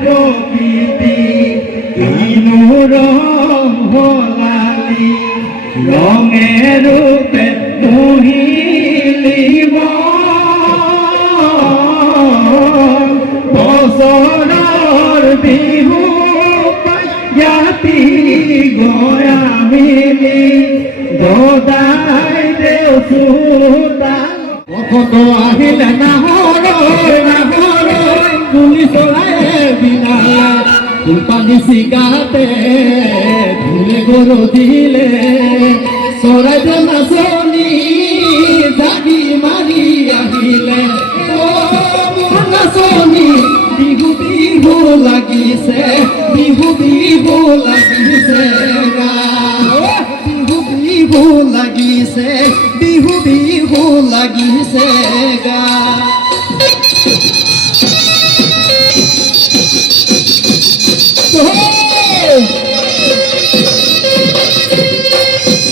প্রকৃতি তিনু রং হলালি রঙের রূপে মহিলিব বছৰৰ বিহু জাতি গয়া মিলি দদাই দেও সুতাল কত আহিলে নাহৰৈ গুলি চৰায়ে বিনালে ফুলপানী চিগাতে ধুলে গৰু দিলে চৰাইদেউ নাচনি জাগি মাৰি আহিলে মোৰ নাচনি বিহু বিহু লাগিছে বিহু বিহু লাগিছে বিহু বিহু লাগিছে বিহু বিহু লাগিছে গা